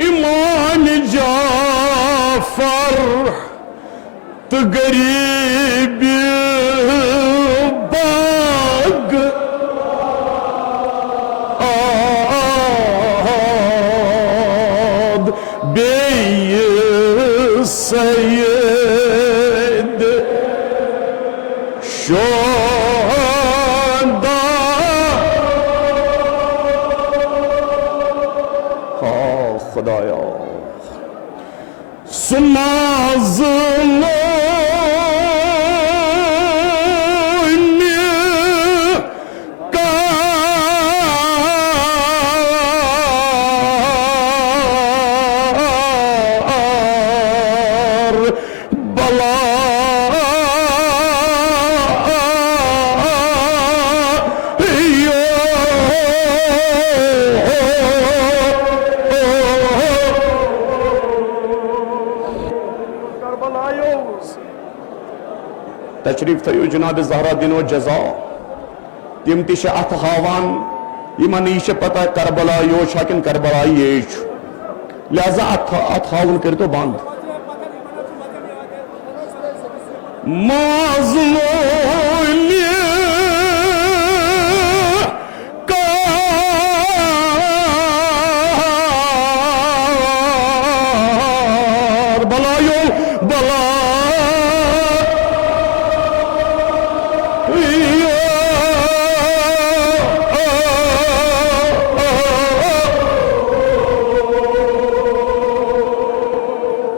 इमान जाफर तो गरीब बाग आद बेय सैयद शोदा खुदाया तशरीफ थो जनाब ज़हरा दिनो जजा तम तथ हावान यमन यह पता करबला यो किन करबला ये लिहाजा अत हावन कर तो बंद बलायो बला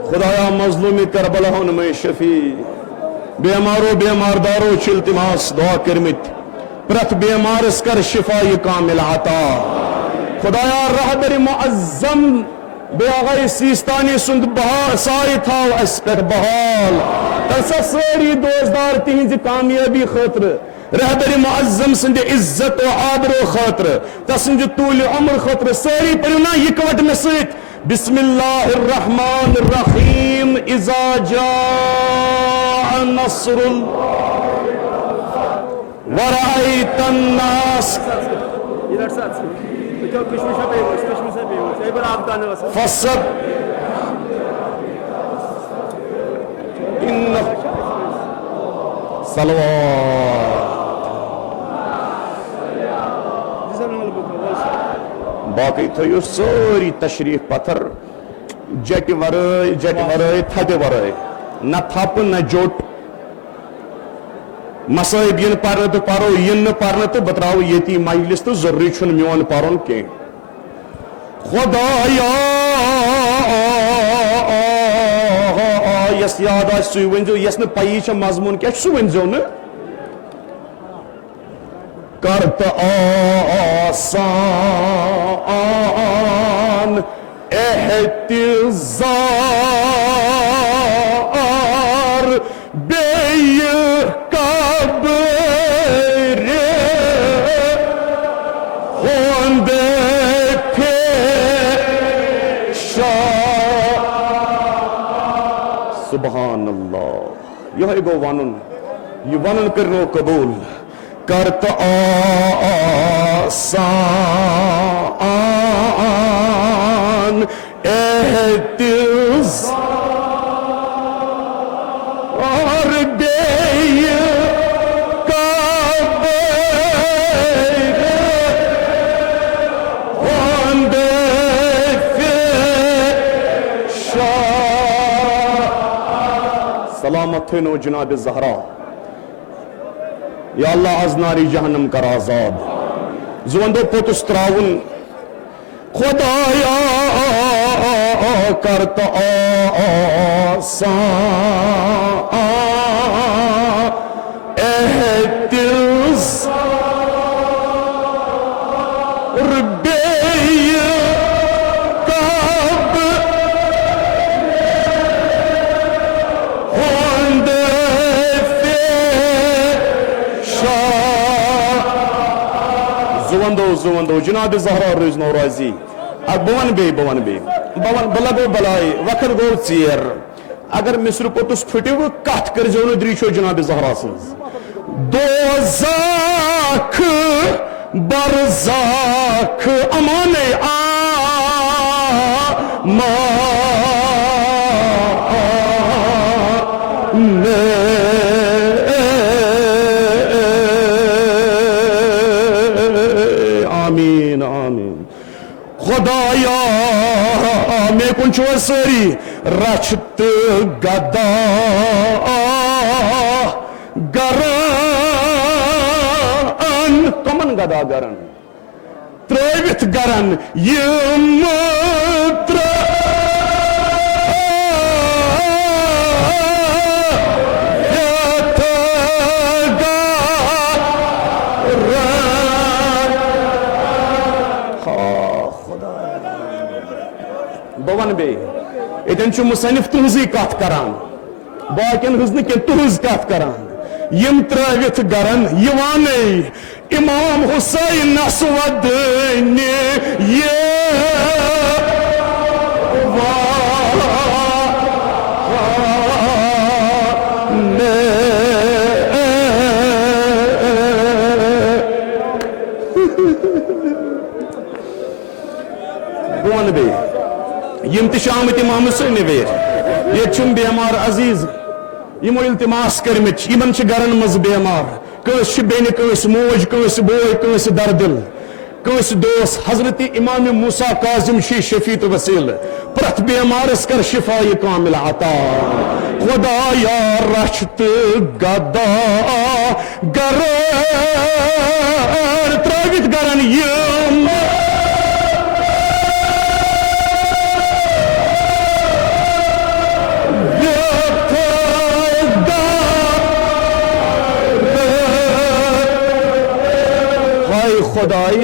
खुदाया मजलूमी करबला में शफी बेमारो बेमारदारो इल्तिमास दुआ करमित प्रत बेमारस कर शिफाई कामिल अता खुदाया रहबर मुअज्जम बेआगाई सीस्तानी सुंद साय थाव अस पे बहाल तसा सारी दोस्तदार तिहिंज कामयाबी खतर रहबर मुअज्जम सिंद इज्जत व आबरो खतर तसिंज तूल उम्र खतर सारी पढ़ना इकवट में सत बिस्मिल्लाहिर्रहमानिर्रहीम इज़ा जाअ नस्रुल्लाह व रअयतन नास फसद इन्न सलवात बाकी थो सारी तशरीफ पत्थर जट वराय थद वराय न थप न जोट मसाइब इन पर तो परो इन पर तो बतराव ये मजलिस तो जरूरी मोन पर्न कह खुदाया यस याद सु वो यस पी मजमून क्या सह वो न कर तो आसान एहतिज़ार बेय कब्र होंदे थे सुबहान अल्लाह यह गो वनुन यह वनुन करो कबूल कर तो आसान एहतिज़ार बेय कब्र होंदे थे सलामत नो जनाब ज़हरा या अल्लाह आज नारी जहन्नम कर आजाद जुवंदो पोतुस त्राउन खुदाया कर तो आसान एहतिज़ार बेय कब्र होंदे जुवंदो जुवंदो जनाब ज़हरा रोज नौराजी अब बवन बे बह लगो बलाय वक्त गो चेर अगर मिस्र पोतुस फुटव कत कर द्रीशो जनाब जहरा सज दोज़ख बरज़ख अमाने आमीन आमीन खुदाया मे कुछ सरी रचत गदा गरन कमन गदा गरन त्रेवित गरन बवन बे इतन मुसनिफ तुहजी कत करान बाकिन हज तुहज कत करान यम त्रवित गरन यवाने इमाम हुसैन नसवदनी ये बवन बे यम तमत इमाम हुसैन वेर ये बेमार अजीज यमो इल्तिमास कर्मित यमन गरन मज बेमार कस बेन कस मोज कस बोय कस दरदिल कस दोस हजरत इमाम मूसा काजिम शी शफी तो वसील प्रत बेमारस कर शिफा कामिल अता खुदाया रचत गदा गर त्रवित गरन यम खुदाई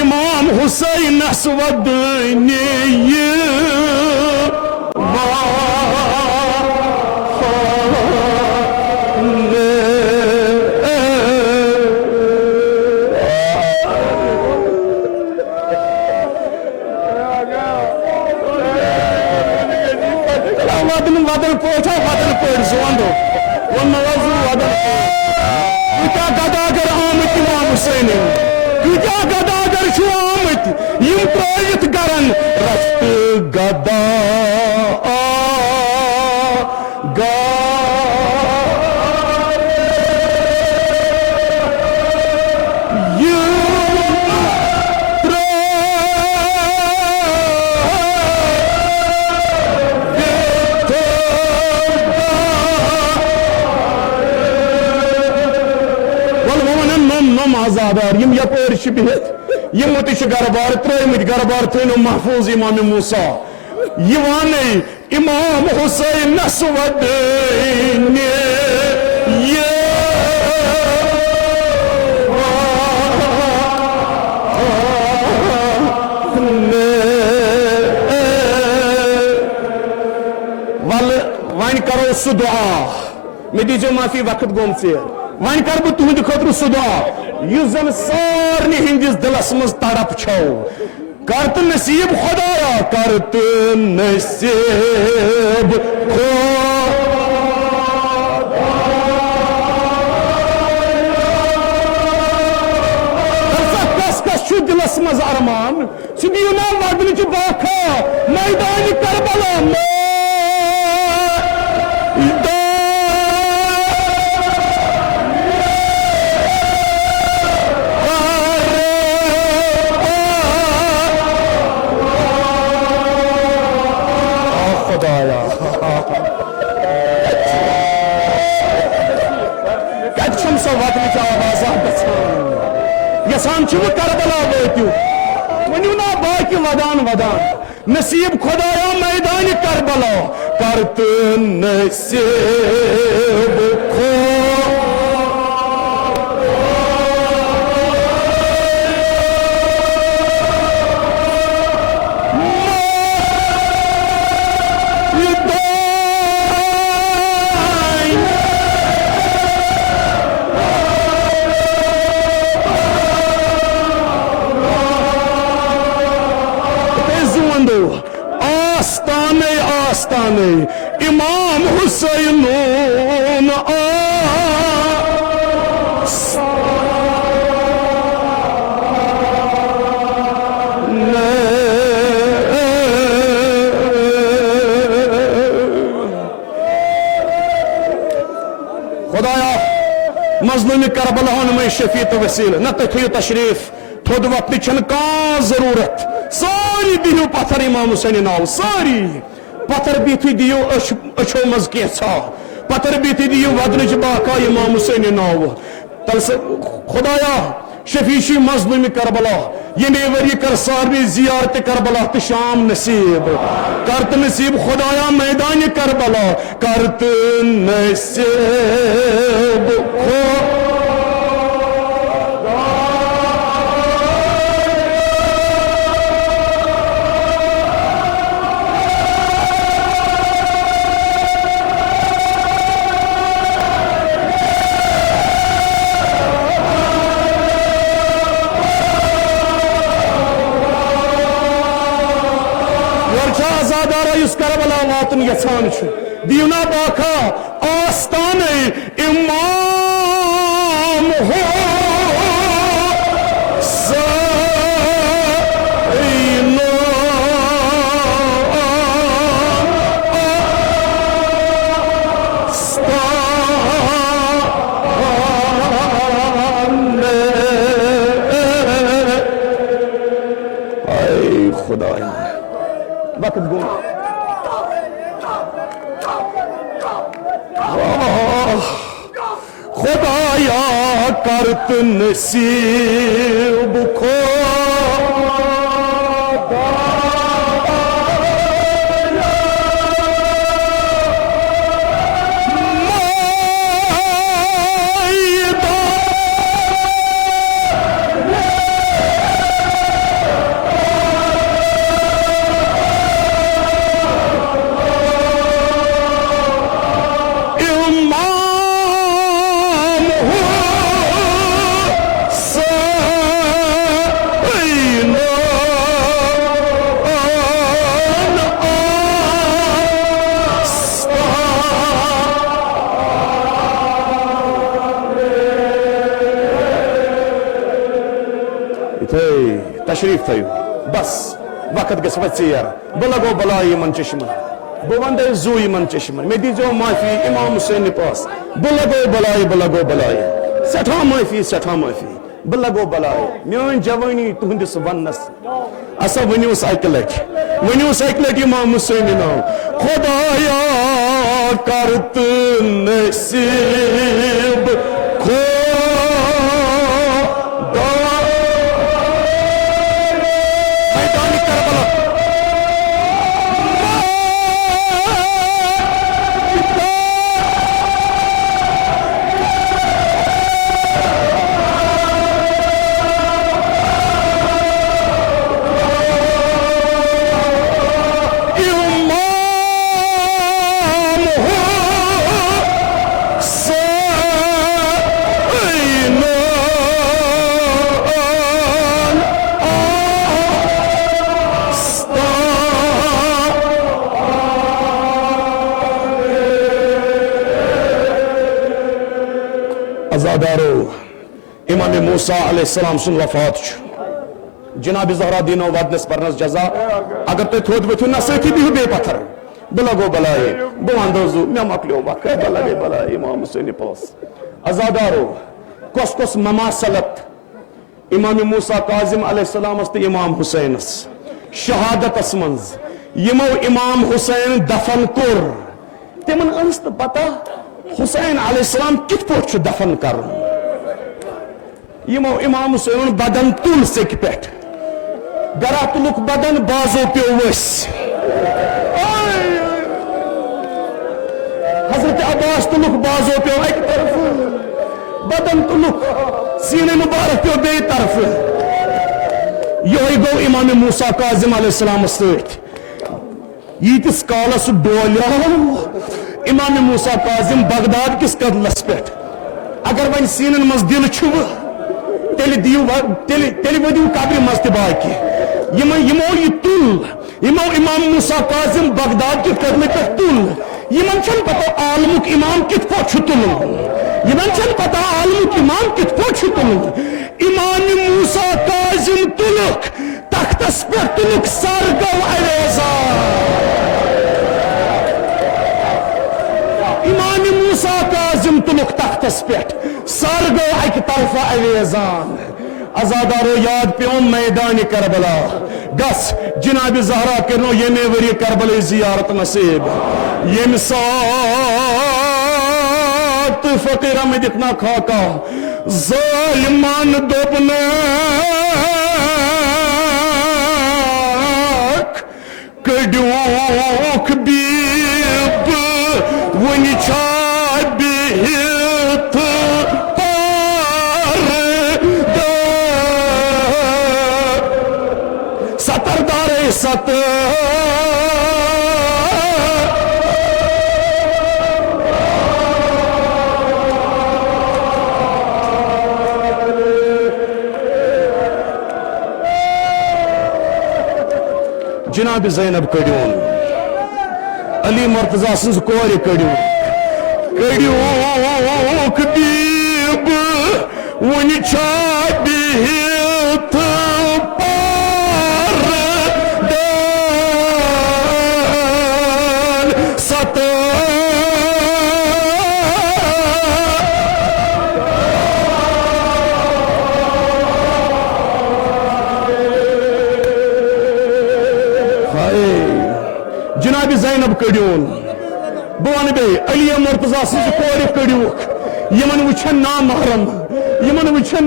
इमाम हुसैन नसवदनी वदन पोछा वदन पोट जोंदो वो नवाजू वदन क्या गदागर आमत इमाम हुसैन क्या गदागर आमत यम त्रवित गरन रचत गदा आजादार यम यपर बिहित यमो त गरबार त्रमित गरबार थनो महफूज इमाम मूसा यवाने इमाम हुसैन नसवदनी वल वन करो सु दुआ मे दीजिए माफी वक्त गोम चेर वन कर बह तुहद खतर सु दुआ जन सारे हंदिस दिलस मज तड़प छो करत नसीब खुदाया करत नसीब कस कस दिलस मज अरमान सह दियो ना वदन बाखा मैदान करबला यसान करबला वो वनु ना बाकी वदान वदान नसीब खुदाया मैदान करबला करत नसीब वंदो आस्ताने आस्ताने इमाम हुसैन खुदाया मजलूम करबला में शफी तो वसील न तो थो तशरीफ थोद वक्त का जरूरत सारी दियो पत्थर इमाम हुसैन नाव सारी पत्थर बीथी दियो अच्छो मज कैसा पत्थर बीथी दियो वदन बाका इमाम हुसैन नाव तल से खुदाया शफीशी मजलूम करबला ये वरी कर सारी जियारत करबला तो शाम नसीब करत नसीब खुदाया मैदान करबला करत नसीब आजादारा इस करबला वातन यसान दीवना बाका आस्ताने इमाम हो खुदाया वक्त गो खुदाया करत नसीब खो तशरीफ थो बस वक्त गस वचीर बह लगो बलाई इन चश्मन बह वंद जू इन चश्मन मे दीजो माफी इमाम हुसैन पास बह लगो बलाई सठा माफी बह लगो बलाई मान जवानी तुहंदिस वनस असा वनोस अक लट इमाम हुसैन नाव खुदाया करत नसीब खो अजादारो इमाम मूसा अलैहिस्सलाम सुन वफात जनाब ज़हरा दीनो वदनस परनस जजा अगर तुम थोद वो ना सही बिहु बे पत्थर बह लगो बलाए बह वंदो मे मकलो वक्त बह लगे बलाए इमाम हुसैन पास अजादारो कस कस ममासलत इमाम मूसा काजिम अलैहिस्सलाम तो इमाम हुसैन शहादत मज यमो इमाम हुसैन दफन कोर तिमन तो पता हुसैन अलैहिस्सलाम कित पोट दफन कर यमो इमाम हुसैन बदन तुल सेक पे गरा तुलुक बदन बाजो पे वस हजरत अब्बास तुलुक बाजो पे एक तरफ बदन तुलुक सीने मुबारक पे बे तरफ यही गो इमाम मूसा काजिम अलैहिस्सलाम यीतिस कालस डोलो इमाम मूसा काजिम बगदाद किस कदलस पे अगर वन सीनन मज दिल तेल दियो तेल वो दियो कब्र मज बाकी यमो यह तुल यमो इमाम मूसा काजिम बगदाद कि कर्म पे तुल यमन छन पता आलमुक इमाम कित पा तुल यमन छन पता आलमुक इमाम कित पा तुल इमाम मूसा काजिम तुलुक तख्तस पे तुलुक सर गो अवेजा इमाम मूसा काजिम तुलुक तख्तस पे सर गो अक तरफा अवेजान आजादारो याद पेन मैदान करबला गस जनाब जहरा करो यमे वरी करबल जियारत नसीब यम सात फकीर में दिखना खाका जालिमान दोबनक कड्यूक बीब वन छा बिहित सतरदारे सत जनाब ज़ैनब कड़ून अली मुर्तजा सज कोर कड़ूक दीब वन छा बिहित सत जनाब ज़ैनब कड़ून बह वन बे अली मुर्तजा सज कोर कड़ूक यमन वुछन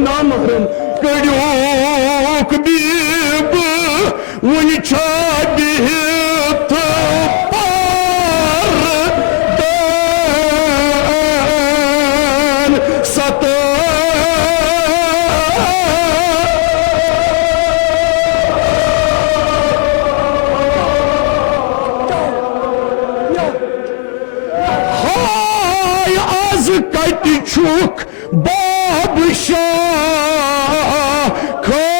नामहरम कड़ूक बीब वन छा बिहित सत हाय आज कट छुक बाब शाह खैबर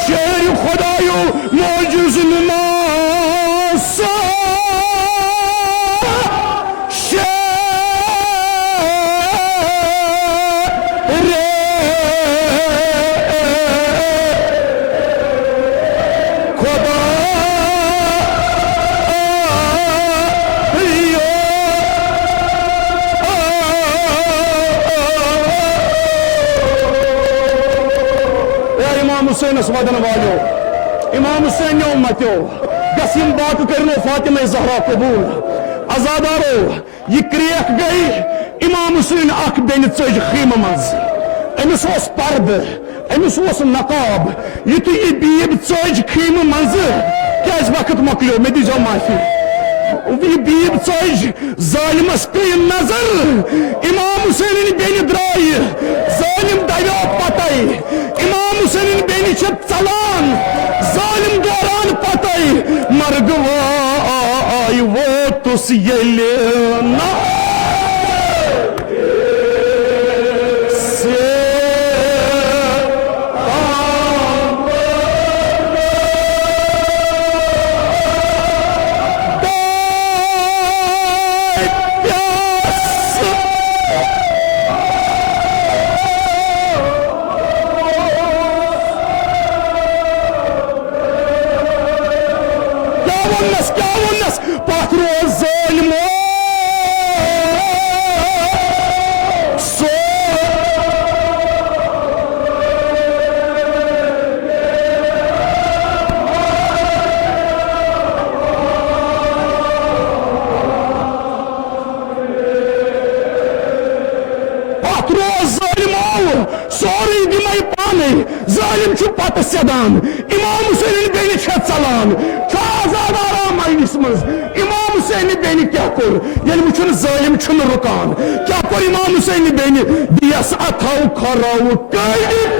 शेर खुदायो मौजूज नुमासा इमाम हुसैन वदन वालो इमाम हुसैन उम्मतो गसिम बात करनो फातिमा ज़हरा कबूल आजादारो यह क्रेक गई इमाम हुसैन अख बेन चज खीम मज अमिस पर्द अमिस नकाब युत यह बीब चज खीम मज क्या वक्त मकलो मे दीजो माफी यह बीब चज जालिमस पे नजर इमाम हुसैन बेन द्राय जालिम दवो पतै इमाम हुसैन बेन चलान जालिम दौरान पतै मरगवाय वो तुस येले ना क्या वनस पथरो जालिमो सो पथरो जालिमो सोरी दिमाई पाने जालिम छु पत सदान इमाम हुसैन बेन छ चलान इमाम हुसैन बेन क्या कोर ये वुचन जालिम छुन रुकान क्या कोर इमाम हुसैन बेन दियस अथाव खराव करित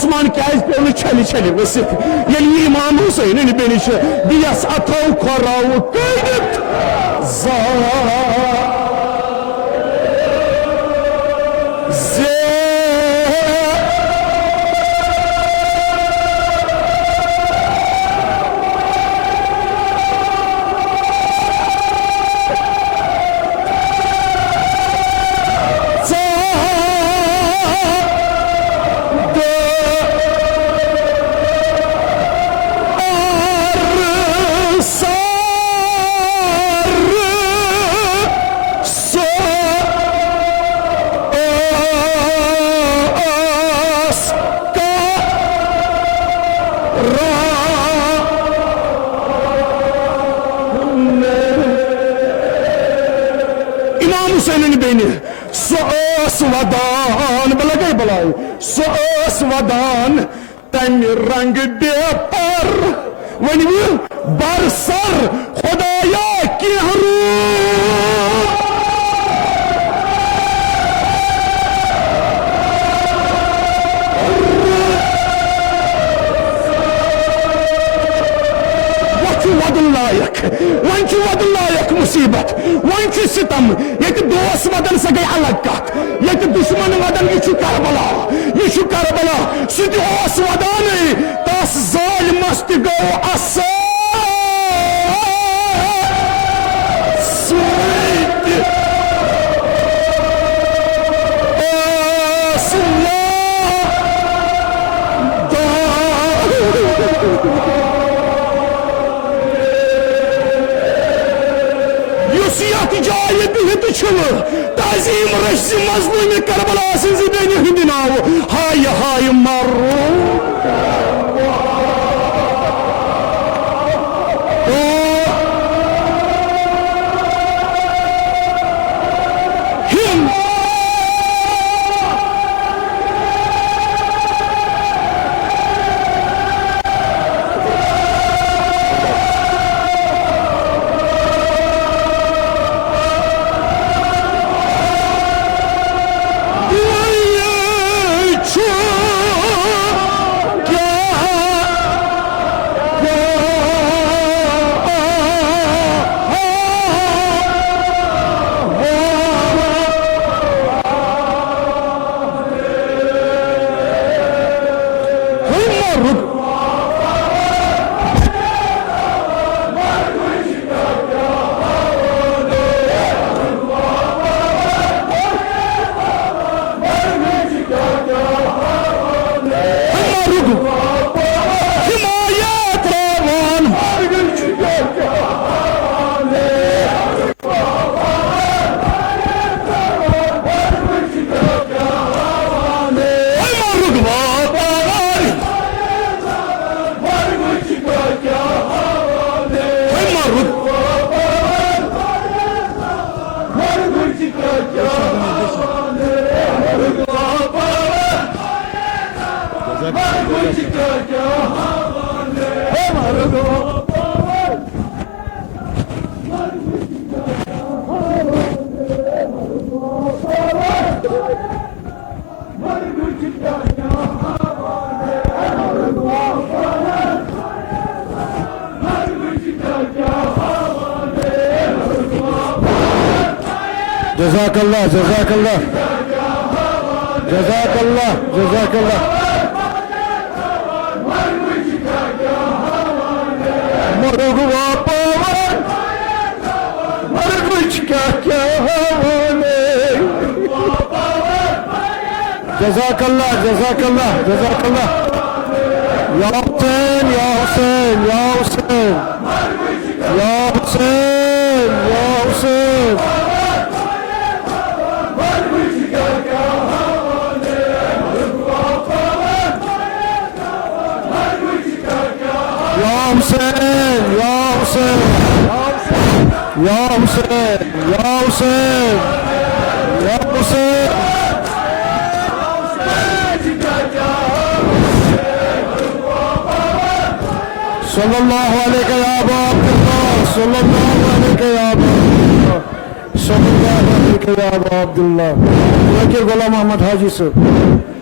आसमान क्या पे छलि छलि वसित ये इमाम हुसैन बेनिश दियस अथो खोराव कड़ित वदान बलगे बलाई सो वदान तम रंग दे पर वन बरसर खुदाया की वद लायक मुसीबत वन सितम ये दोस्त वदन से गई अलग कत ये दुश्मन वदन यह करबला सह वदान तस जालिमस त गो अस जाए बिहत तजीम रश मजलूम करबला बेन हंद नाव हाय हाय मरो जज़ाकल्लाह जज़ाकल्लाह जज़ाकल्लाह जज़ाकल्लाह मरगवा पवन मरगुच क्या क्या होने जज़ाकल्लाह जज़ाकल्लाह जज़ाकल्लाह या हुसैन या हुसैन या हुसैन या हुसैन या Hussain Hussein, Ya Hussein, Ya Hussein, Ya Hussein, Ya Hussein. Sallallahu aleyke ya Abu Abdullah, sallallahu aleyke ya Abu Abdullah, sallallahu aleyke Abu Abdullah, Wakil Ghulam Ahmad Haji sir,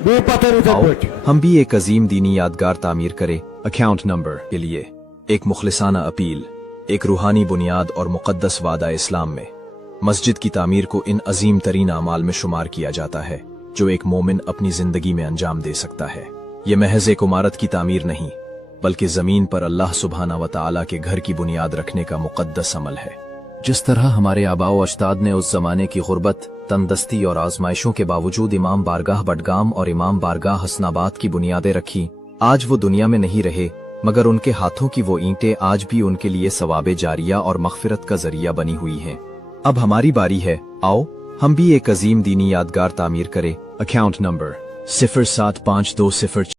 be patari आओ tadbit. हम भी एक अजीम दीनी यादगार तामीर करें। Account number के लिए एक मुखलिसाना अपील, एक रूहानी बुनियाद और मुकद्दस वादा इस्लाम में मस्जिद की तामीर को इन अजीम तरीन अमाल में शुमार किया जाता है जो एक मोमिन अपनी जिंदगी में अंजाम दे सकता है। ये महज एक इमारत की तामीर नहीं बल्कि जमीन पर अल्लाह सुब्हाना व तआला के घर की बुनियाद रखने का मुकद्दस अमल है। जिस तरह हमारे आबाओ अजदाद ने उस जमाने की गुर्बत, तंदस्ती और आजमाइशों के बावजूद इमाम बारगाह बडगाम और इमाम बारगाह हसनाबाद की बुनियादें रखी, आज वो दुनिया में नहीं रहे मगर उनके हाथों की वो ईंटें आज भी उनके लिए सवाबे जारिया और मगफिरत का जरिया बनी हुई हैं। अब हमारी बारी है, आओ हम भी एक अजीम दीनी यादगार तामीर करें। Account number 075204